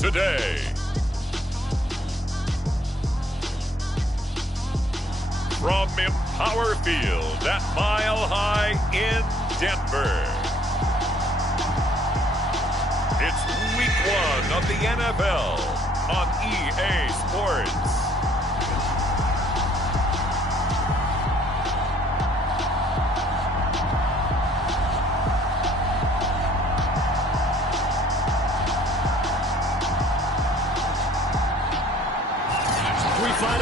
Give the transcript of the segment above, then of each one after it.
today. From Empower Field at Mile High in Denver, it's Week 1 of the NFL on EA Sports.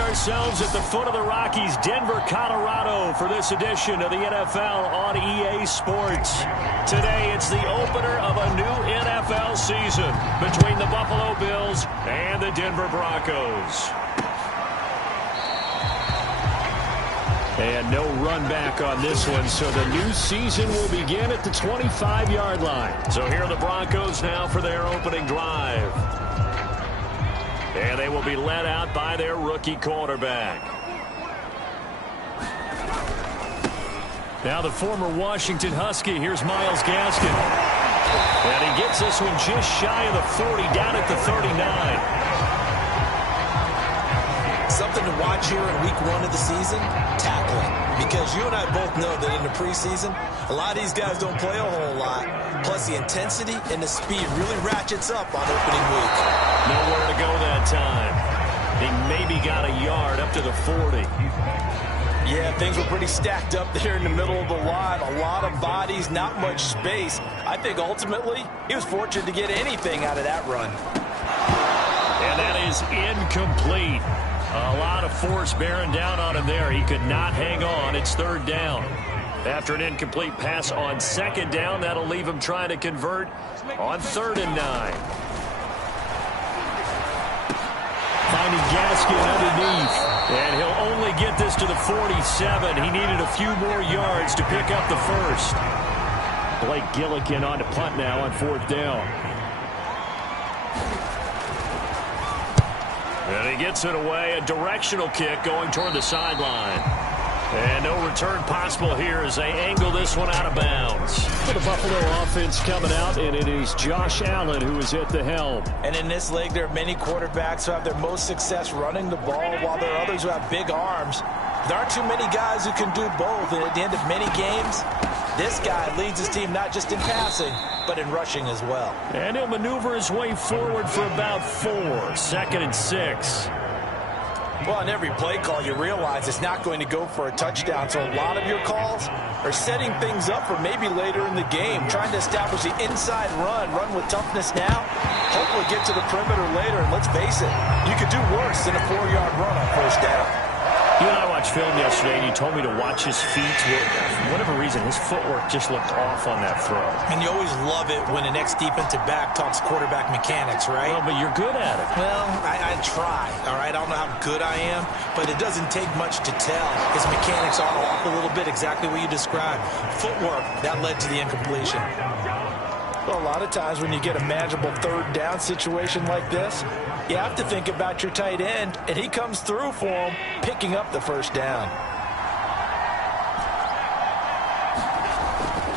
Ourselves at the foot of the Rockies, Denver, Colorado, for this edition of the NFL on EA Sports. Today, it's the opener of a new NFL season between the Buffalo Bills and the Denver Broncos. And no run back on this one, so the new season will begin at the 25-yard line. So here are the Broncos now for their opening drive. And they will be led out by their rookie quarterback. Now the former Washington Husky. Here's Myles Gaskin. And he gets this one just shy of the 40, down at the 39. Something to watch here in Week 1 of the season, tackling. Because you and I both know that in the preseason, a lot of these guys don't play a whole lot. Plus, the intensity and the speed really ratchets up on opening week. Nowhere to go that time. He maybe got a yard up to the 40. Yeah, things were pretty stacked up there in the middle of the line. A lot of bodies, not much space. I think ultimately he was fortunate to get anything out of that run. And that is incomplete. A lot of force bearing down on him there. He could not hang on. It's third down. After an incomplete pass on second down, that'll leave him trying to convert on 3rd and 9. Finding Gaskin underneath. And he'll only get this to the 47. He needed a few more yards to pick up the first. Blake Gillikin on to punt now on 4th down. And he gets it away. A directional kick going toward the sideline. And no return possible here as they angle this one out of bounds. For the Buffalo offense coming out, and it is Josh Allen who is at the helm. And in this league, there are many quarterbacks who have their most success running the ball, while there are others who have big arms. There aren't too many guys who can do both, and at the end of many games, this guy leads his team not just in passing, but in rushing as well. And he'll maneuver his way forward for about 4. 2nd and 6. Well, on every play call, you realize it's not going to go for a touchdown. So a lot of your calls are setting things up for maybe later in the game, trying to establish the inside run with toughness now, hopefully get to the perimeter later. And let's face it, you could do worse than a 4-yard run on 1st down. You and I watched film yesterday, and you told me to watch his feet. For whatever reason, his footwork just looked off on that throw. And you always love it when an ex-defensive back talks quarterback mechanics, right? Well, but you're good at it. Well, I try, all right? I don't know how good I am, but it doesn't take much to tell. His mechanics are off a little bit, exactly what you described. Footwork, that led to the incompletion. Well, a lot of times when you get a manageable 3rd down situation like this, you have to think about your tight end, and he comes through for him, picking up the 1st down.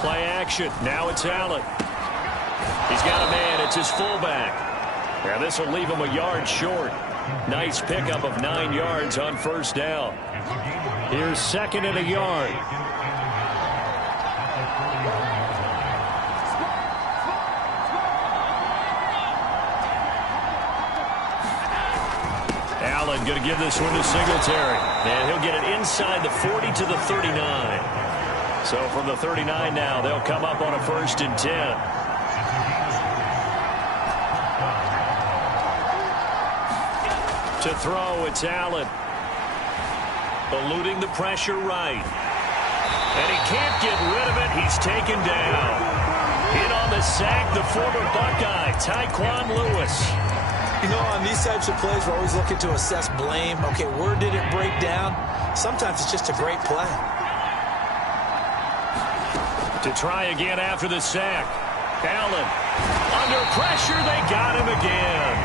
Play action. Now it's Allen. He's got a man. It's his fullback. Now this will leave him a yard short. Nice pickup of 9 yards on 1st down. Here's 2nd and a yard. Allen going to give this one to Singletary. And he'll get it inside the 40 to the 39. So from the 39 now, they'll come up on a 1st and 10. To throw, it's Allen. Eluding the pressure right. And he can't get rid of it. He's taken down. In on the sack, the former Buckeye, Tyquan Lewis. You know, on these types of plays, we're always looking to assess blame. Okay, where did it break down? Sometimes it's just a great play. To try again after the sack. Allen. Under pressure, they got him again.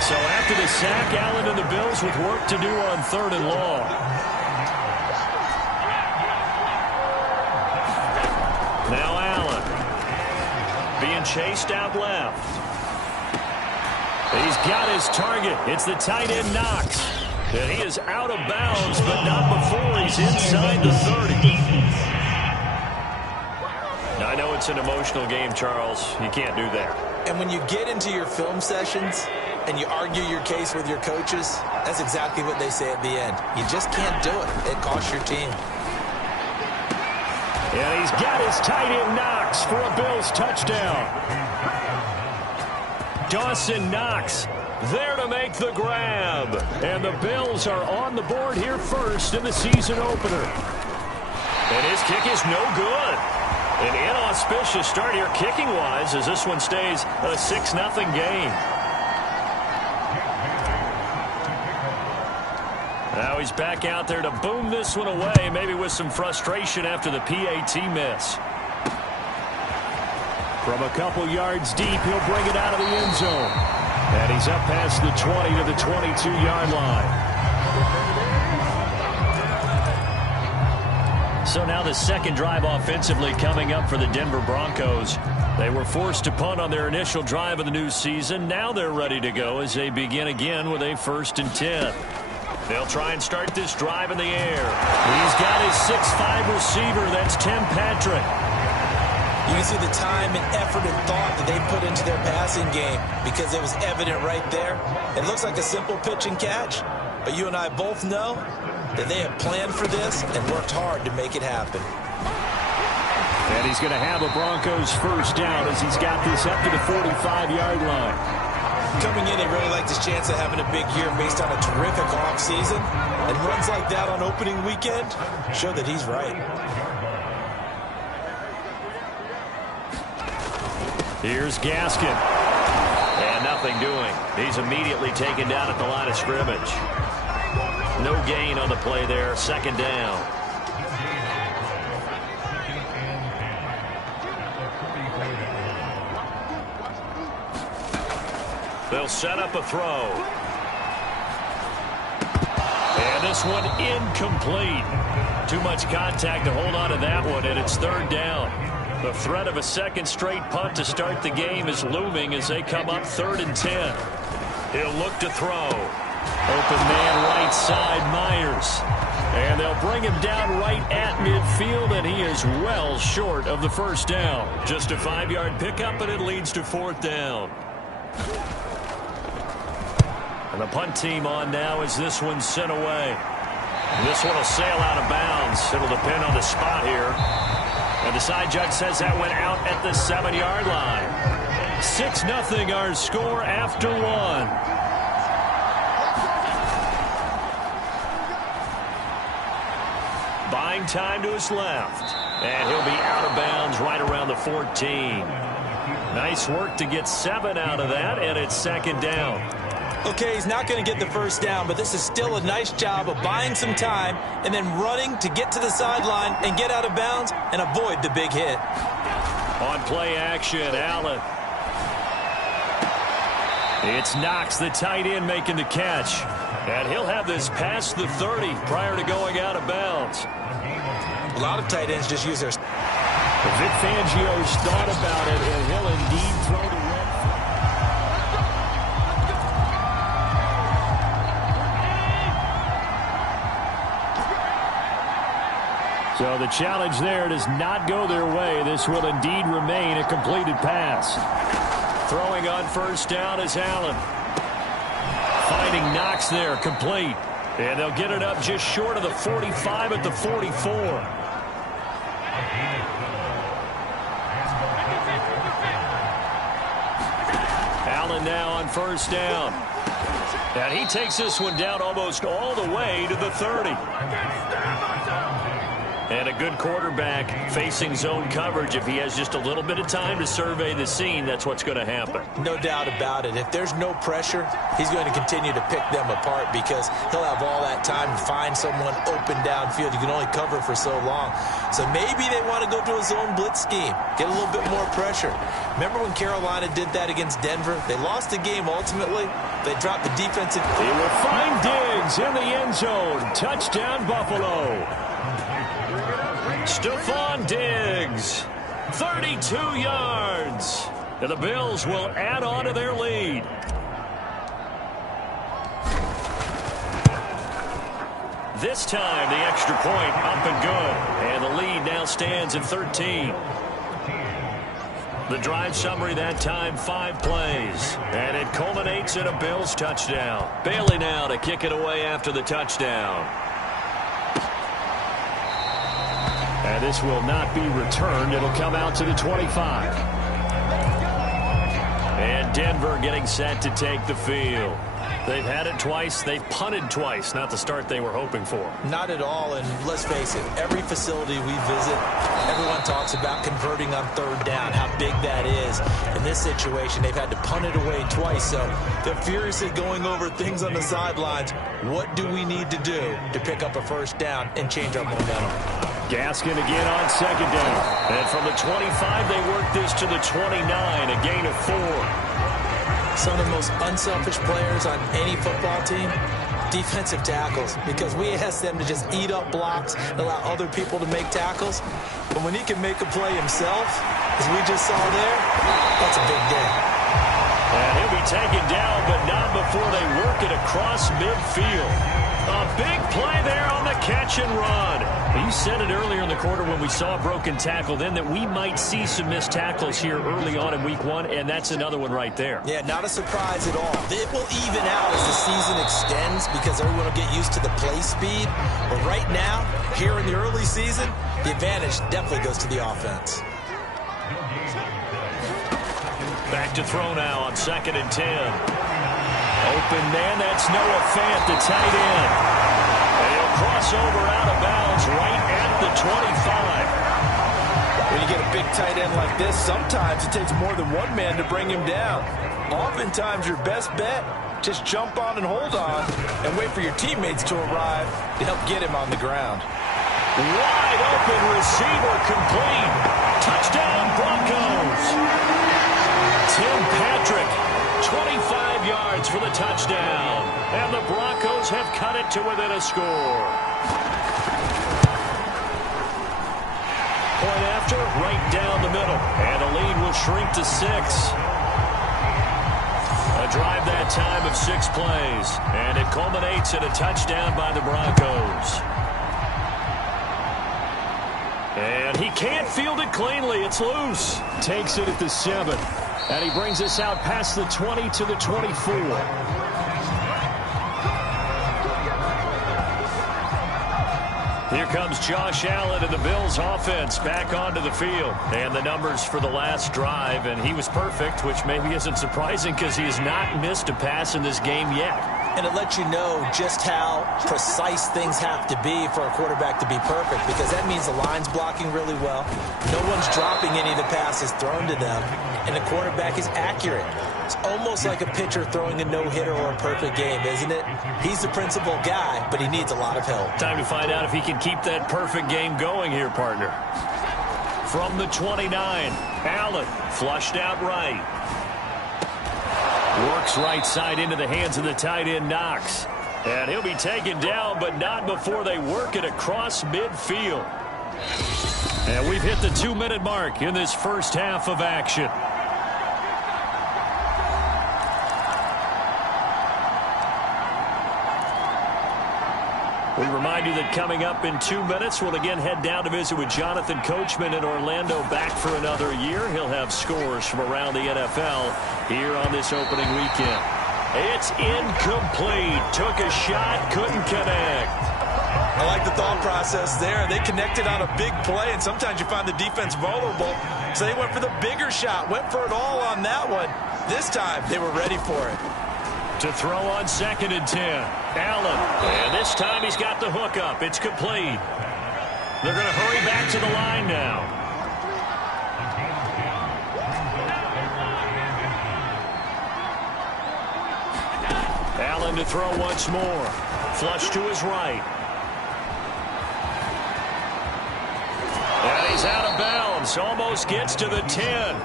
So after the sack, Allen and the Bills with work to do on 3rd and long. Now Allen. Being chased out left. He's got his target. It's the tight end Knox. And he is out of bounds, but not before he's inside the 30. Now, I know it's an emotional game, Charles. You can't do that. And when you get into your film sessions and you argue your case with your coaches, that's exactly what they say at the end. You just can't do it. It costs your team. And he's got his tight end Knox for a Bills touchdown. Dawson Knox there to make the grab. And the Bills are on the board here first in the season opener. And his kick is no good. An inauspicious start here kicking-wise as this one stays a 6-0 game. Now he's back out there to boom this one away, maybe with some frustration after the PAT miss. From a couple yards deep, he'll bring it out of the end zone. And he's up past the 20 to the 22-yard line. So now the second drive offensively coming up for the Denver Broncos. They were forced to punt on their initial drive of the new season. Now they're ready to go as they begin again with a 1st and 10. They'll try and start this drive in the air. He's got his 6'5 receiver. That's Tim Patrick. You can see the time and effort and thought that they put into their passing game because it was evident right there. It looks like a simple pitch and catch, but you and I both know that they have planned for this and worked hard to make it happen. And he's going to have a Broncos first down as he's got this up to the 45-yard line. Coming in, he really liked his chance of having a big year based on a terrific offseason. And runs like that on opening weekend show that he's right. Here's Gaskin. And nothing doing. He's immediately taken down at the line of scrimmage. No gain on the play there. 2nd down. They'll set up a throw. And this one incomplete. Too much contact to hold on to that one, and it's 3rd down. The threat of a second straight punt to start the game is looming as they come up 3rd and 10. He'll look to throw. Open man right side, Myers. And they'll bring him down right at midfield, and he is well short of the 1st down. Just a 5-yard pickup, and it leads to 4th down. And the punt team on now as this one's sent away. And this one will sail out of bounds. It'll depend on the spot here. And the side judge says that went out at the 7-yard line. 6-0 our score after 1. Buying time to his left. And he'll be out of bounds right around the 14. Nice work to get 7 out of that, and it's 2nd down. Okay, he's not going to get the 1st down, but this is still a nice job of buying some time and then running to get to the sideline and get out of bounds and avoid the big hit. On play action, Allen. It's Knox, the tight end, making the catch. And he'll have this past the 30 prior to going out of bounds. A lot of tight ends just use their... Vic Fangio's thought about it, and he'll indeed throw the red. So the challenge there does not go their way. This will indeed remain a completed pass. Throwing on 1st down is Allen. Finding Knox there, complete. And they'll get it up just short of the 45 at the 44. Allen now on 1st down. And he takes this one down almost all the way to the 30. And a good quarterback facing zone coverage. If he has just a little bit of time to survey the scene, that's what's going to happen. No doubt about it. If there's no pressure, he's going to continue to pick them apart because he'll have all that time to find someone open downfield. You can only cover for so long. So maybe they want to go to a zone blitz scheme, get a little bit more pressure. Remember when Carolina did that against Denver? They lost the game ultimately. They dropped the defensive. He will find Diggs in the end zone. Touchdown, Buffalo. Stephon Diggs, 32 yards. And the Bills will add on to their lead. this time the extra point up and good. And the lead now stands at 13. The drive summary that time, 5 plays. And it culminates in a Bills touchdown. Bailey now to kick it away after the touchdown. And this will not be returned. It'll come out to the 25. And Denver getting set to take the field. They've had it twice. They've punted twice. Not the start they were hoping for. Not at all. And let's face it, every facility we visit, everyone talks about converting on third down, how big that is. In this situation, they've had to punt it away twice. So they're furiously going over things on the sidelines. What do we need to do to pick up a first down and change our momentum? Gaskin again on second down. And from the 25, they work this to the 29, a gain of 4. Some of the most unselfish players on any football team, defensive tackles, because we ask them to just eat up blocks and allow other people to make tackles. But when he can make a play himself, as we just saw there, that's a big day. And he'll be taken down, but not before they work it across midfield. A big play there on the catch and run. You said it earlier in the quarter when we saw a broken tackle then that we might see some missed tackles here early on in week 1, and that's another one right there. Yeah, not a surprise at all. It will even out as the season extends because everyone will get used to the play speed. But right now, here in the early season, the advantage definitely goes to the offense. Back to throw now on 2nd and 10. Open man, that's Noah Fant, the tight end. And he'll cross over out of bounds right at the 25. When you get a big tight end like this, sometimes it takes more than one man to bring him down. Oftentimes your best bet, just jump on and hold on and wait for your teammates to arrive to help get him on the ground. Wide open receiver complete. Touchdown Broncos. Tim Patrick, 25 yards for the touchdown. And the Broncos have cut it to within a score. Point after, right down the middle. And the lead will shrink to 6. A drive that time of 6 plays. And it culminates in a touchdown by the Broncos. And he can't field it cleanly. It's loose. Takes it at the 7. And he brings us out past the 20 to the 24. Here comes Josh Allen and the Bills offense back onto the field. And the numbers for the last drive, and he was perfect, which maybe isn't surprising because he has not missed a pass in this game yet. And it lets you know just how precise things have to be for a quarterback to be perfect, because that means the line's blocking really well. No one's dropping any of the passes thrown to them, and the quarterback is accurate. It's almost like a pitcher throwing a no-hitter or a perfect game, isn't it? He's the principal guy, but he needs a lot of help. Time to find out if he can keep that perfect game going here, partner. From the 29, Allen flushed out right. Works right side into the hands of the tight end, Knox. And he'll be taken down, but not before they work it across midfield. And we've hit the 2-minute mark in this first half of action. We remind you that coming up in 2 minutes, we'll again head down to visit with Jonathan Coachman in Orlando, back for another year. He'll have scores from around the NFL here on this opening weekend. It's incomplete. Took a shot, couldn't connect. I like the thought process there. They connected on a big play, and sometimes you find the defense vulnerable. So they went for the bigger shot, went for it all on that one. This time, they were ready for it. To throw on 2nd and 10. Allen. And this time he's got the hook up. It's complete. They're going to hurry back to the line now. Allen to throw once more. Flush to his right. And he's out of bounds. Almost gets to the 10.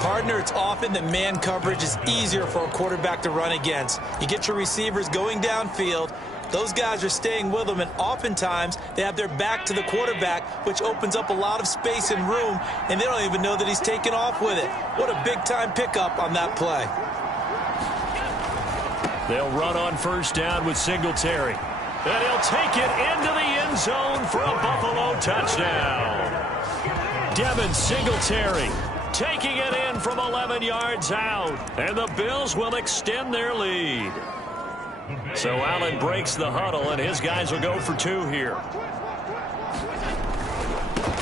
Partner, it's often that man coverage is easier for a quarterback to run against. You get your receivers going downfield. Those guys are staying with them, and oftentimes they have their back to the quarterback, which opens up a lot of space and room, and they don't even know that he's taken off with it. What a big-time pickup on that play. They'll run on first down with Singletary. And he'll take it into the end zone for a Buffalo touchdown. Devin Singletary taking it in from 11 yards out. And the Bills will extend their lead. So Allen breaks the huddle, and his guys will go for 2 here.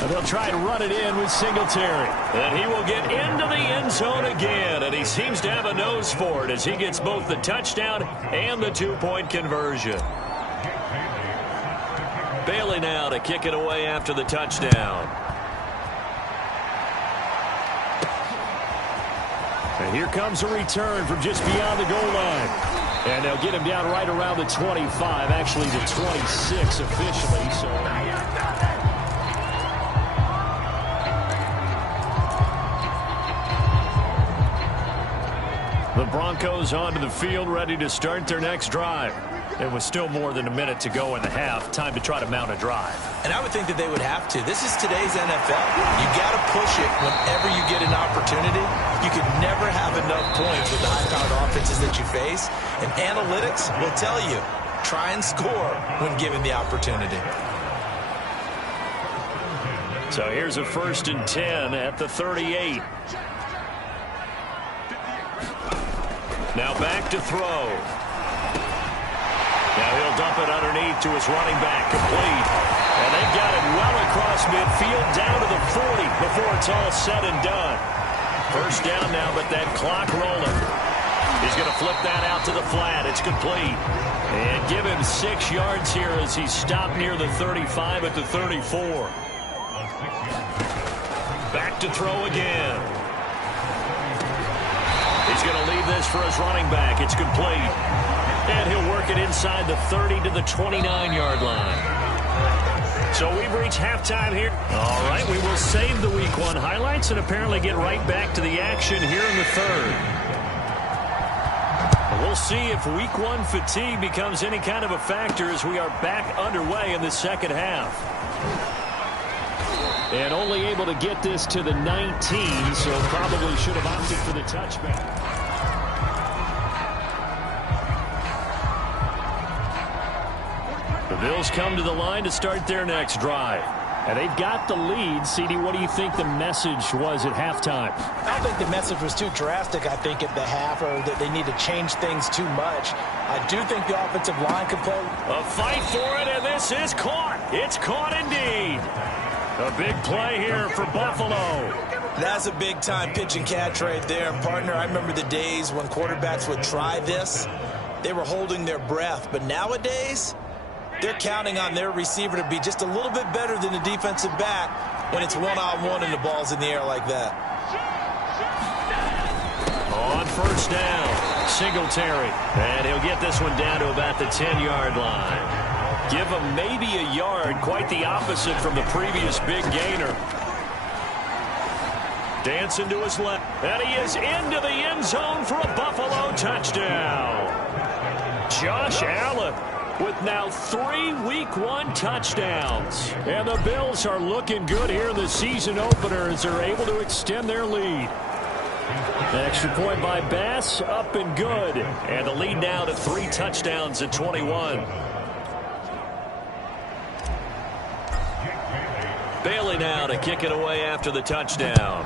And they'll try to run it in with Singletary. And he will get into the end zone again. And he seems to have a nose for it as he gets both the touchdown and the 2-point conversion. Bailey now to kick it away after the touchdown. And here comes a return from just beyond the goal line. And they'll get him down right around the 25, actually the 26 officially. So the Broncos onto the field, ready to start their next drive. It was still more than a minute to go in the half. Time to try to mount a drive. And I would think that they would have to. This is today's NFL. You got to push it whenever you get an opportunity. You can never have enough points with the high-powered offenses that you face. And analytics will tell you, try and score when given the opportunity. So here's a 1st and 10 at the 38. Now back to throw. Now he'll dump it underneath to his running back, complete. And they got it well across midfield, down to the 40 before it's all said and done. First down now, but that clock rolling. He's going to flip that out to the flat. It's complete. And give him 6 yards here as he's stopped near the 35 at the 34. Back to throw again. He's going to leave this for his running back. It's complete. And he'll work it inside the 30 to the 29-yard line. So we've reached halftime here. All right, we will save the Week 1 highlights and apparently get right back to the action here in the 3rd. We'll see if Week 1 fatigue becomes any kind of a factor as we are back underway in the 2nd half. And only able to get this to the 19, so probably should have opted for the touchback. The Bills come to the line to start their next drive. And they've got the lead. CD, what do you think the message was at halftime? I don't think the message was too drastic, I think, at the half, or that they need to change things too much. I do think the offensive line could play. A fight for it, and this is caught. It's caught indeed. A big play here for Buffalo. That's a big-time pitch and catch right there. And, partner, I remember the days when quarterbacks would try this. They were holding their breath. But nowadays, they're counting on their receiver to be just a little bit better than the defensive back when it's one-on-one and the ball's in the air like that. On first down, Singletary. And he'll get this one down to about the 10-yard line. Give him maybe a yard, quite the opposite from the previous big gainer. Dancing to his left. And he is into the end zone for a Buffalo touchdown. Josh Allen with now 3 Week 1 touchdowns. And the Bills are looking good here in the season opener as they're able to extend their lead. An extra point by Bass, up and good. And the lead now to 3 touchdowns at 21. Bailey now to kick it away after the touchdown.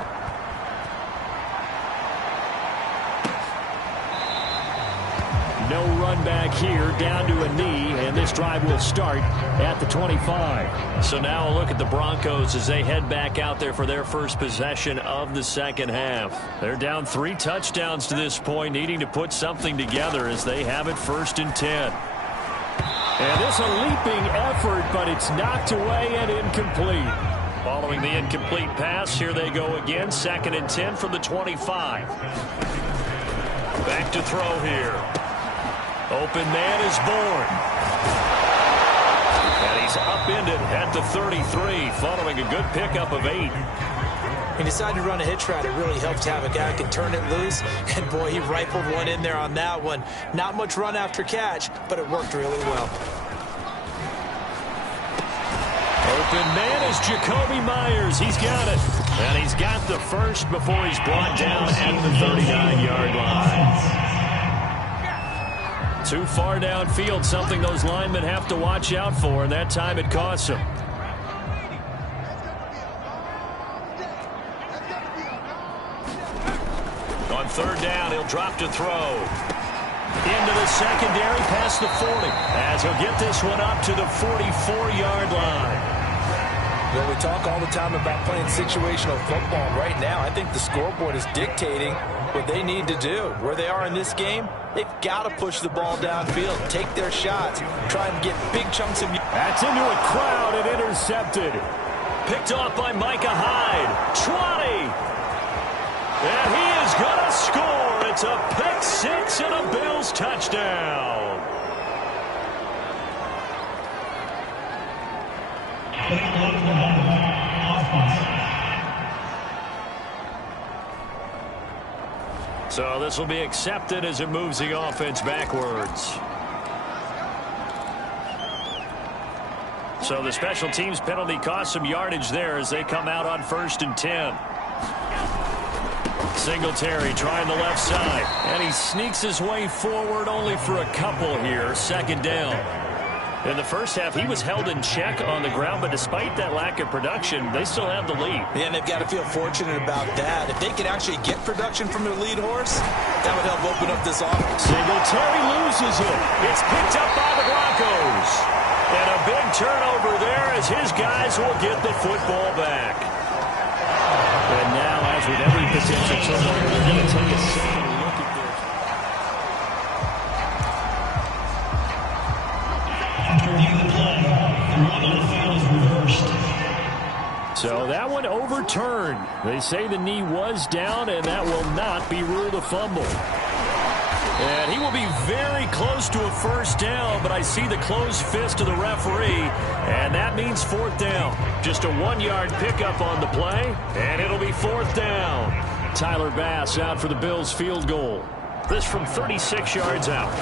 No run back here, down to a knee, and this drive will start at the 25. So now a look at the Broncos as they head back out there for their first possession of the 2nd half. They're down 3 touchdowns to this point, needing to put something together as they have it 1st and 10. And this a leaping effort, but it's knocked away and incomplete. Following the incomplete pass, here they go again, 2nd and 10 from the 25. Back to throw here. Open man is born. And he's upended at the 33, following a good pickup of 8. He decided to run a hitch route. It really helped to have a guy who can turn it loose. And, boy, he rifled one in there on that one. Not much run after catch, but it worked really well. Open man is Jacoby Myers. He's got it. And he's got the first before he's brought down at the 39-yard line. Too far downfield, something those linemen have to watch out for, and that time it costs them. On third down, he'll drop to throw. Into the secondary, past the 40, as he'll get this one up to the 44-yard line. Well, we talk all the time about playing situational football. Right now, I think the scoreboard is dictating what they need to do. Where they are in this game, they've got to push the ball downfield, take their shots, try and get big chunks of... That's into a crowd and intercepted. Picked off by Micah Hyde. 20. And he is going to score. It's a pick six and a Bills touchdown. So this will be accepted as it moves the offense backwards. So the special teams penalty cost some yardage there as they come out on 1st and 10. Singletary trying the left side, and he sneaks his way forward only for a couple here. 2nd down. In the first half, he was held in check on the ground, but despite that lack of production, they still have the lead. Yeah, and they've got to feel fortunate about that. If they could actually get production from their lead horse, that would help open up this offense. Singletary loses it. It's picked up by the Broncos. And a big turnover there as his guys will get the football back. And now, as with every potential turnover, they're going to take a second look at their... After review the play, the rule on the field is reversed. So that one overturned. They say the knee was down, and that will not be ruled a fumble. And he will be very close to a 1st down, but I see the closed fist of the referee, and that means 4th down. Just a 1-yard pickup on the play, and it'll be 4th down. Tyler Bass out for the Bills field goal. This from 36 yards out.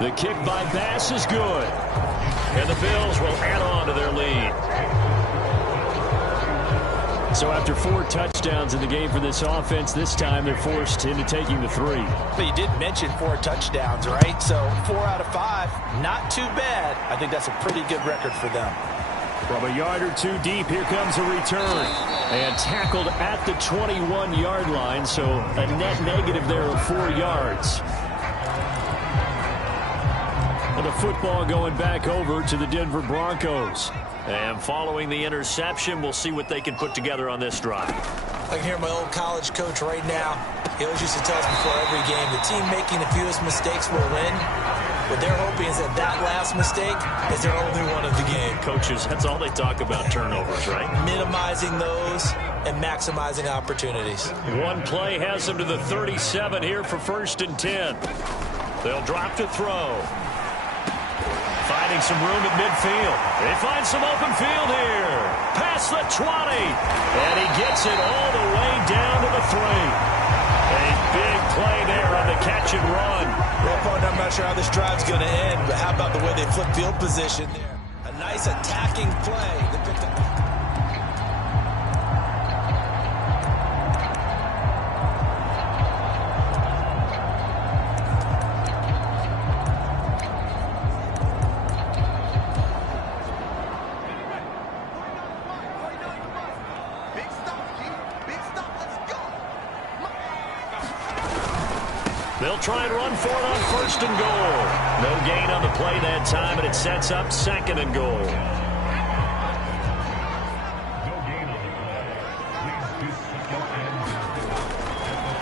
The kick by Bass is good, and the Bills will add on to their lead. So after 4 touchdowns in the game for this offense, this time they're forced into taking the 3. But you did mention 4 touchdowns, right? So 4 out of 5, not too bad. I think that's a pretty good record for them. From a yard or two deep, here comes a return. And tackled at the 21-yard line, so a net negative there of 4 yards. And the football going back over to the Denver Broncos. And following the interception, we'll see what they can put together on this drive. I can hear my old college coach right now. He always used to tell us before every game, the team making the fewest mistakes will win. What they're hoping is that that last mistake is their only one of the game. Coaches, that's all they talk about, turnovers, right? Minimizing those and maximizing opportunities. One play has them to the 37 here for 1st and 10. They'll drop to throw. Finding some room at midfield. They find some open field here. Past the 20. And he gets it all the way down to the 3. A big play there on the catch and run. Well, partner, I'm not sure how this drive's going to end, but how about the way they flip field position there? A nice attacking play. They picked up. They'll try and run for it on 1st and goal. No gain on the play that time, and it sets up 2nd and goal.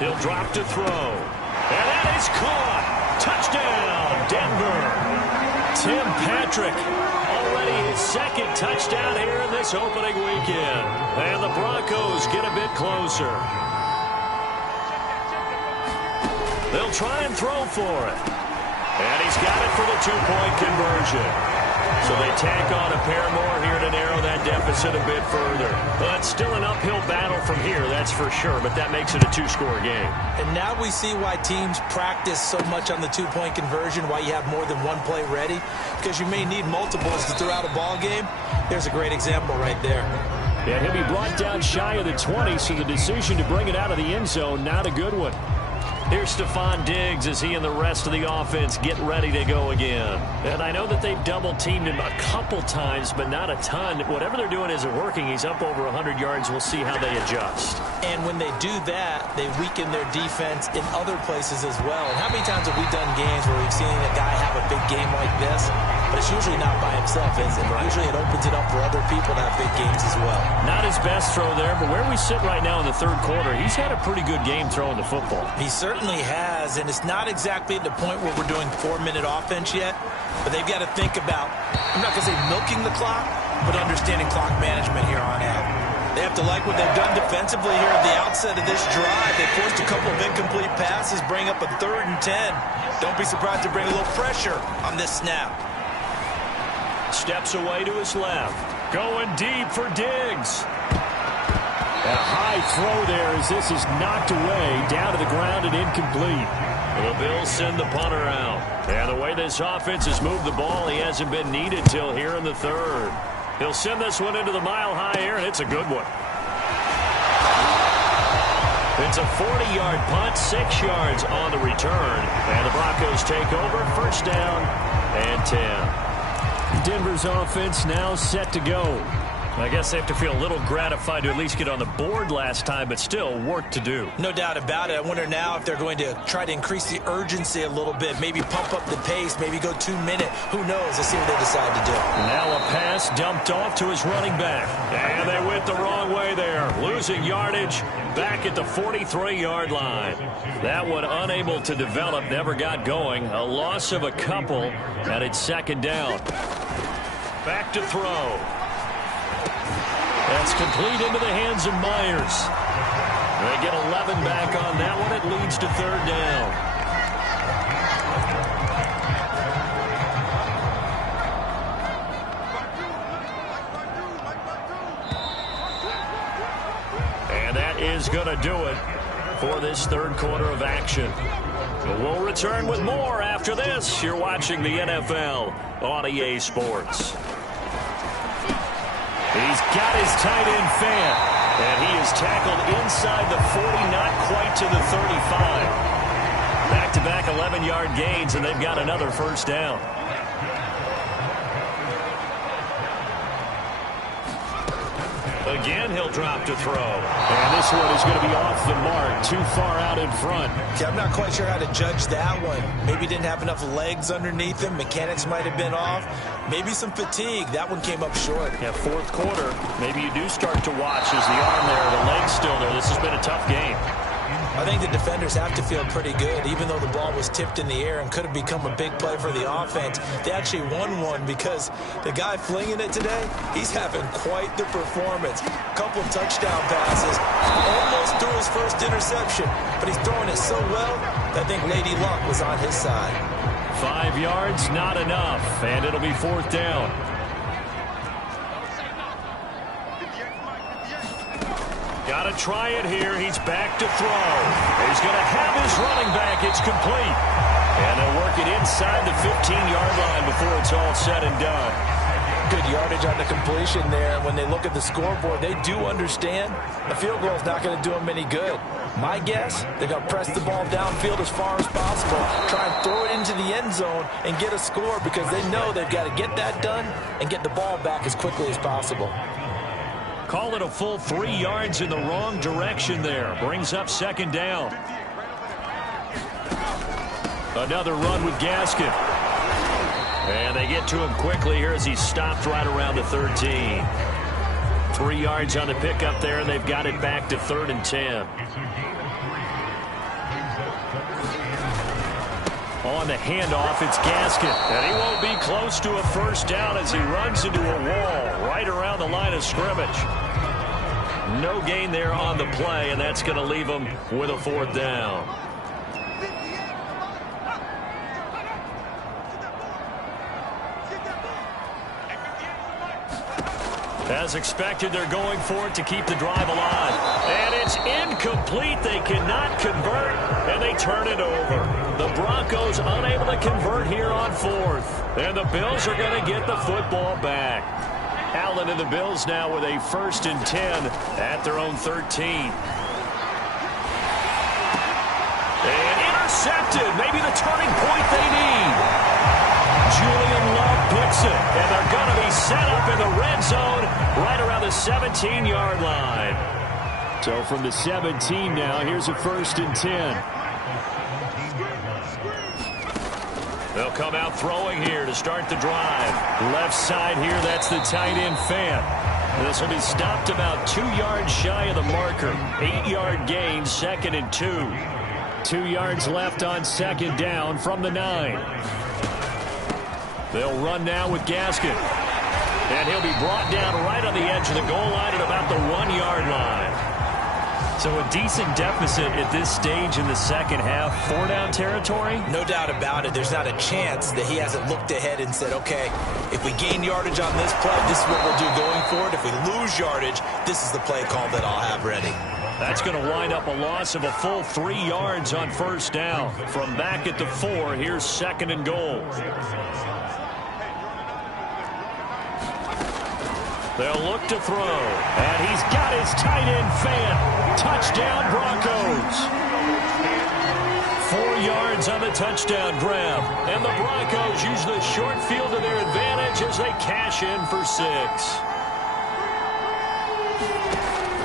He'll drop to throw. And that is caught. Touchdown, Denver. Tim Patrick, already his 2nd touchdown here in this opening weekend. And the Broncos get a bit closer. They'll try and throw for it. And he's got it for the 2-point conversion. So they tack on a pair more here to narrow that deficit a bit further. But still an uphill battle from here, that's for sure. But that makes it a 2-score game. And now we see why teams practice so much on the 2-point conversion, why you have more than one play ready. Because you may need multiples to throw out a ball game. There's a great example right there. Yeah, he'll be brought down shy of the 20, so the decision to bring it out of the end zone, not a good one. Here's Stephon Diggs as he and the rest of the offense get ready to go again. And I know that they've double-teamed him a couple times, but not a ton. Whatever they're doing isn't working. He's up over 100 yards. We'll see how they adjust. And when they do that, they weaken their defense in other places as well. And how many times have we done games where we've seen a guy have a big game like this? But it's usually not by himself, is it? Right. Usually it opens it up for other people to have big games as well. Not his best throw there, but where we sit right now in the third quarter, he's had a pretty good game throwing the football. He certainly has, and it's not exactly at the point where we're doing 4-minute offense yet, but they've got to think about, I'm not going to say milking the clock, but understanding clock management here on out. They have to like what they've done defensively here at the outset of this drive. They forced a couple of incomplete passes, bring up a 3rd and 10. Don't be surprised to bring a little pressure on this snap. Steps away to his left. Going deep for Diggs. A high throw there as this is knocked away, down to the ground and incomplete. The Bills send the punter out. And the way this offense has moved the ball, he hasn't been needed till here in the third. He'll send this one into the mile-high air, and it's a good one. It's a 40-yard punt, 6 yards on the return. And the Broncos take over, first down and 10. Denver's offense now set to go. I guess they have to feel a little gratified to at least get on the board last time, but still work to do. No doubt about it. I wonder now if they're going to try to increase the urgency a little bit, maybe pump up the pace, maybe go 2-minute. Who knows? Let's see what they decide to do. Now a pass dumped off to his running back. And they went the wrong way there. Losing yardage back at the 43-yard line. That one unable to develop, never got going. A loss of a couple, and it's second down. Back to throw. That's complete into the hands of Myers. They get 11 back on that one. It leads to third down. And that is going to do it for this third quarter of action. We'll return with more after this. You're watching the NFL on EA Sports. He's got his tight end fan, and he is tackled inside the 40, not quite to the 35. Back-to-back 11-yard gains, and they've got another first down. Again, he'll drop to throw. And this one is going to be off the mark, too far out in front. Okay, I'm not quite sure how to judge that one. Maybe didn't have enough legs underneath him. Mechanics might have been off. Maybe some fatigue. That one came up short. Yeah, fourth quarter, maybe you do start to watch as the arm there, the leg's still there. This has been a tough game. I think the defenders have to feel pretty good, even though the ball was tipped in the air and could have become a big play for the offense. They actually won one because the guy flinging it today, he's having quite the performance. Couple of touchdown passes, almost threw his first interception, but he's throwing it so well that I think Lady Luck was on his side. 5 yards, not enough, and it'll be fourth down. Got to try it here. He's back to throw. He's going to have his running back. It's complete. And they'll work it inside the 15-yard line before it's all said and done. Good yardage on the completion there. When they look at the scoreboard, they do understand a field goal is not going to do them any good. My guess, they're going to press the ball downfield as far as possible, try and throw it into the end zone and get a score because they know they've got to get that done and get the ball back as quickly as possible. Call it a full 3 yards in the wrong direction there. Brings up second down. Another run with Gaskin. And they get to him quickly here as he stopped right around the 13. 3 yards on the pickup there, and they've got it back to 3rd and 10. On the handoff, it's Gaskin. And he won't be close to a first down as he runs into a wall right around the line of scrimmage. No gain there on the play, and that's going to leave him with a fourth down. As expected, they're going for it to keep the drive alive. And it's incomplete. They cannot convert, and they turn it over. The Broncos unable to convert here on fourth. And the Bills are going to get the football back. Allen and the Bills now with a 1st and 10 at their own 13. And intercepted. Maybe the turning point they need. Julian Love picks it, and they're going to be set up in the red zone right around the 17-yard line. So from the 17 now, here's a 1st and 10. They'll come out throwing here to start the drive. Left side here, that's the tight end Fant. This will be stopped about 2 yards shy of the marker. 8-yard gain, 2nd and 2. 2 yards left on 2nd down from the 9. They'll run now with Gaskin. And he'll be brought down right on the edge of the goal line at about the 1-yard line. So a decent deficit at this stage in the second half. 4-down territory? No doubt about it. There's not a chance that he hasn't looked ahead and said, okay, if we gain yardage on this play, this is what we'll do going forward. If we lose yardage, this is the play call that I'll have ready. That's going to wind up a loss of a full 3 yards on 1st down. From back at the 4, here's 2nd and goal. They'll look to throw. And he's got his tight end Fant. Touchdown Broncos. 4 yards on the touchdown grab. And the Broncos use the short field to their advantage as they cash in for 6.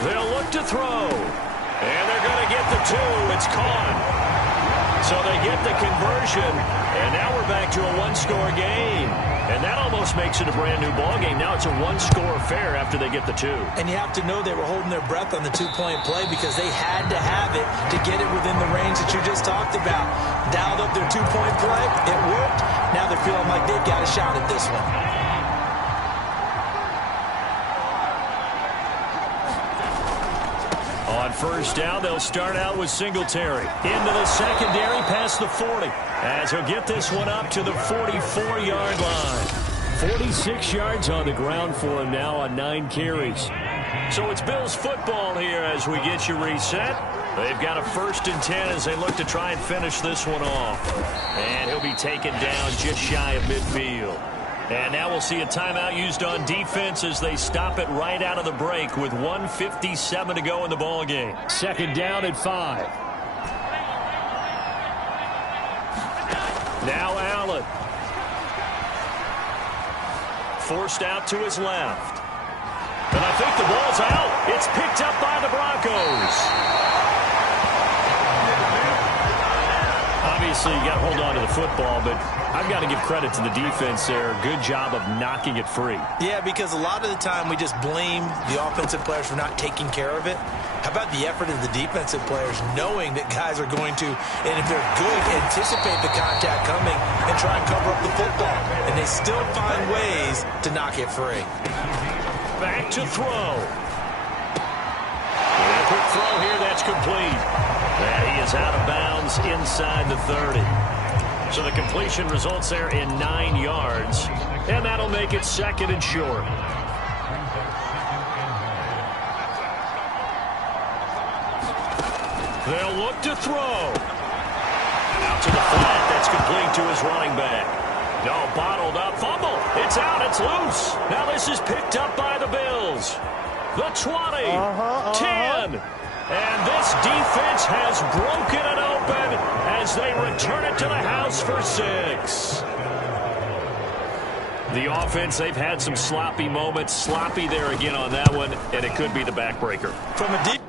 They'll look to throw. And they're going to get the 2. It's caught. So they get the conversion. And now we're back to a 1-score game. And that almost makes it a brand-new ball game. Now it's a 1-score affair after they get the 2. And you have to know they were holding their breath on the 2-point play because they had to have it to get it within the range that you just talked about. Dialed up their 2-point play. It worked. Now they're feeling like they've got a shot at this one. On 1st down, they'll start out with Singletary. Into the secondary past the 40. As he'll get this one up to the 44-yard line. 46 yards on the ground for him now on 9 carries. So it's Bills football here as we get you reset. They've got a 1st and 10 as they look to try and finish this one off. And he'll be taken down just shy of midfield. And now we'll see a timeout used on defense as they stop it right out of the break with 1:57 to go in the ball game. 2nd down at 5. Now Allen. Forced out to his left. And I think the ball's out. It's picked up by the Broncos. Obviously, you got to hold on to the football, but I've got to give credit to the defense there. Good job of knocking it free. Yeah, because a lot of the time we just blame the offensive players for not taking care of it. How about the effort of the defensive players knowing that guys are going to, and if they're good, anticipate the contact coming and try and cover up the football. And they still find ways to knock it free. Back to throw. And a quick throw here, that's complete. And he is out of bounds inside the 30. So the completion results there in 9 yards. And that'll make it 2nd and short. They'll look to throw. Out to the flat. That's complete to his running back. No, bottled up. Fumble. It's out. It's loose. Now this is picked up by the Bills. The 20. 10. And this defense has broken it open as they return it to the house for 6. The offense, they've had some sloppy moments. Sloppy there again on that one, and it could be the backbreaker. From a deep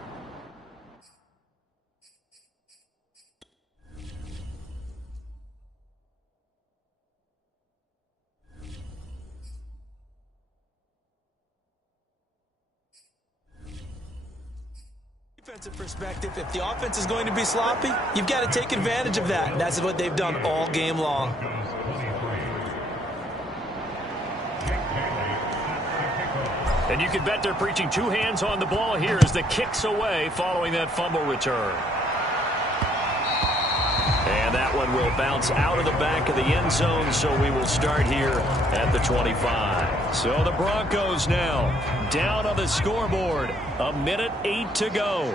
defensive perspective, if the offense is going to be sloppy, you've got to take advantage of that. And that's what they've done all game long. And you can bet they're preaching 2 hands on the ball here as the kick's away following that fumble return. And that one will bounce out of the back of the end zone, so we will start here at the 25. So the Broncos now down on the scoreboard. 1:08 to go.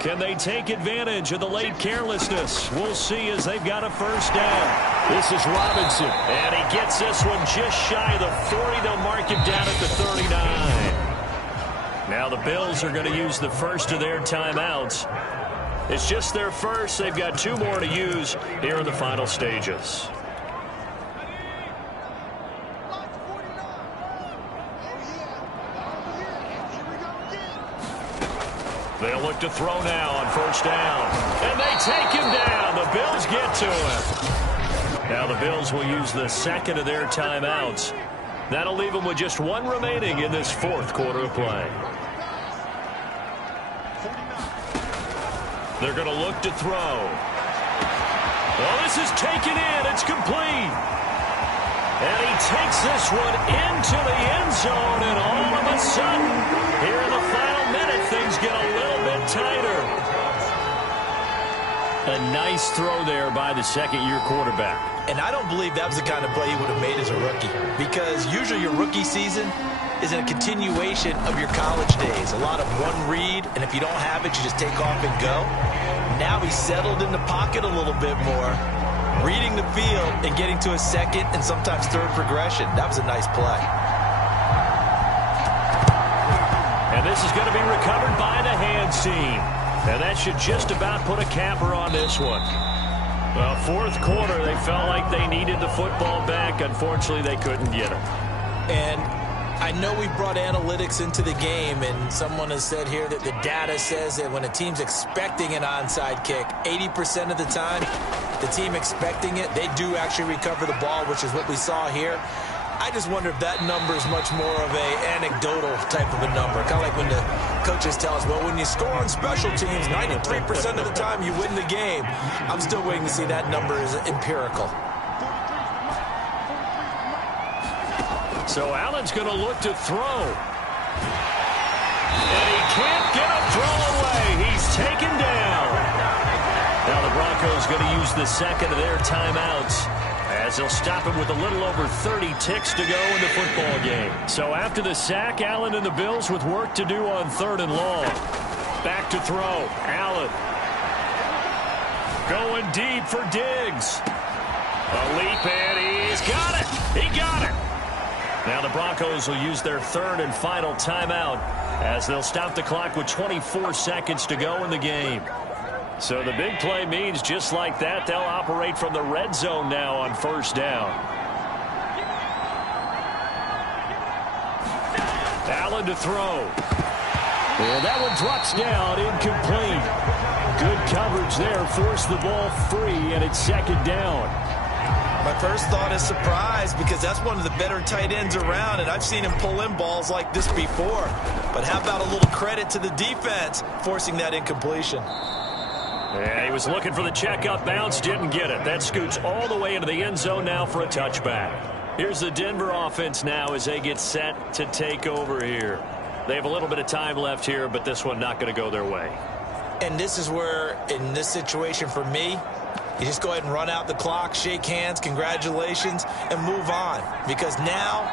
Can they take advantage of the late carelessness? We'll see as they've got a 1st down. This is Robinson. And he gets this one just shy of the 40. They'll mark him down at the 39. Now the Bills are going to use the first of their timeouts. It's just their first. They've got 2 more to use here in the final stages. They'll look to throw now on first down. And they take him down. The Bills get to him. Now the Bills will use the second of their timeouts. That'll leave them with just 1 remaining in this 4th quarter of play. They're going to look to throw. Well, this is taken in. It's complete. And he takes this one into the end zone, and all of a sudden, here in the final minute, things get a little bit tighter. A nice throw there by the second-year quarterback. And I don't believe that was the kind of play he would have made as a rookie, because usually your rookie season is a continuation of your college days. A lot of one read, and if you don't have it, you just take off and go. Now he's settled in the pocket a little bit more, reading the field and getting to a second and sometimes third progression. That was a nice play. And this is going to be recovered by the hands team. And that should just about put a capper on this one. Well, 4th quarter, they felt like they needed the football back. Unfortunately, they couldn't get it. And I know we brought analytics into the game, and someone has said here that the data says that when a team's expecting an onside kick, 80% of the time, the team expecting it, they do actually recover the ball, which is what we saw here. I just wonder if that number is much more of a anecdotal type of a number. Kind of like when the coaches tell us, well, when you score on special teams, 93% of the time you win the game. I'm still waiting to see that number is empirical. So Allen's going to look to throw. And he can't get a throw away. He's taken down. Now the Broncos going to use the second of their timeouts, as they'll stop him with a little over 30 ticks to go in the football game. So after the sack, Allen and the Bills with work to do on 3rd and long. Back to throw. Allen going deep for Diggs. A leap, and he's got it. He got it. Now the Broncos will use their 3rd and final timeout, as they'll stop the clock with 24 seconds to go in the game. So the big play means just like that, they'll operate from the red zone now on first down. Allen to throw. And that one drops down, incomplete. Good coverage there, forced the ball free, and it's 2nd down. My first thought is surprise, because that's one of the better tight ends around, and I've seen him pull in balls like this before. But how about a little credit to the defense forcing that incompletion? Yeah, he was looking for the check-up bounce, didn't get it. That scoots all the way into the end zone now for a touchback. Here's the Denver offense now as they get set to take over here. They have a little bit of time left here, but this one not going to go their way. And this is where, in this situation for me, you just go ahead and run out the clock, shake hands, congratulations, and move on. Because now,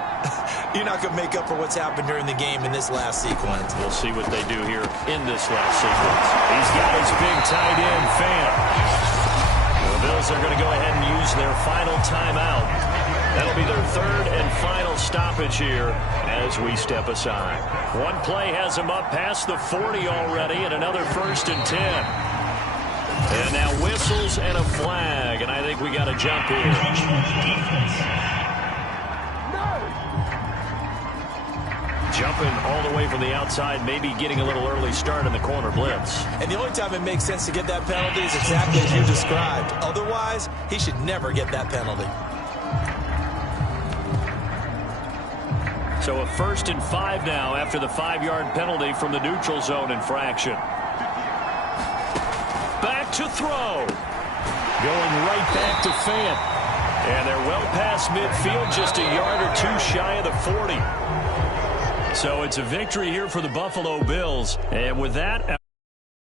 you're not going to make up for what's happened during the game in this last sequence. We'll see what they do here in this last sequence. He's got his big tight end, Fant. The Bills are going to go ahead and use their final timeout. That'll be their 3rd and final stoppage here as we step aside. One play has them up past the 40 already, and another 1st and 10. And now whistles and a flag, and I think we got to jump here. Jumping all the way from the outside, maybe getting a little early start in the corner blitz. And the only time it makes sense to get that penalty is exactly as you described. Otherwise, he should never get that penalty. So a 1st and 5 now after the 5-yard penalty from the neutral zone infraction. Back to throw. Going right back to Fant. And they're well past midfield, just a yard or 2 shy of the 40. So it's a victory here for the Buffalo Bills. And with that...